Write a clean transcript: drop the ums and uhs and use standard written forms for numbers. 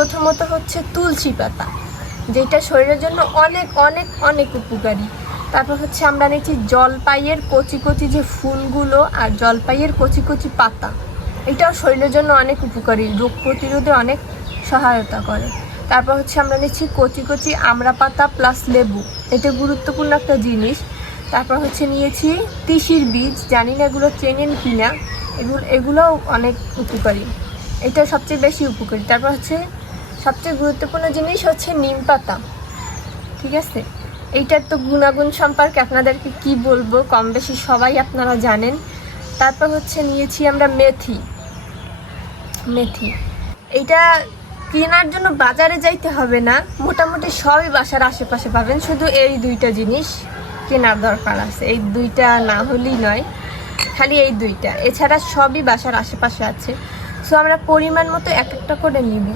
প্রথমত হচ্ছে তুলসী পাতা, যেটা শরীরের জন্য অনেক অনেক অনেক উপকারী। তারপর হচ্ছে আমরা নিচ্ছি জলপাইয়ের কচি কচি যে ফুলগুলো আর জলপাইয়ের কচি কচি পাতা, এটাও শরীরের জন্য অনেক উপকারী, রোগ প্রতিরোধে অনেক সহায়তা করে। তারপর হচ্ছে আমরা নিচ্ছি কচি কচি আমড়া পাতা প্লাস লেবু, এটা গুরুত্বপূর্ণ একটা জিনিস। তারপর হচ্ছে নিয়েছি তিসির বীজ, জানি না এগুলো চেনেন কি না, এগুলোও অনেক উপকারী, এটা সবচেয়ে বেশি উপকারী। তারপর হচ্ছে সবচেয়ে গুরুত্বপূর্ণ জিনিস হচ্ছে নিম পাতা, ঠিক আছে। এইটার তো গুণাগুণ সম্পর্কে আপনাদেরকে কি বলবো, কম বেশি সবাই আপনারা জানেন। তারপর হচ্ছে নিয়েছি আমরা মেথি। এইটা কেনার জন্য বাজারে যাইতে হবে না, মোটামুটি সবই বাসার আশেপাশে পাবেন, শুধু এই দুইটা জিনিস কেনার দরকার আছে, এই দুইটা না হলেই নয়, খালি এই দুইটা, এছাড়া সবই বাসার আশেপাশে আছে। সো আমরা পরিমাণ মতো এক একটা করে নিব।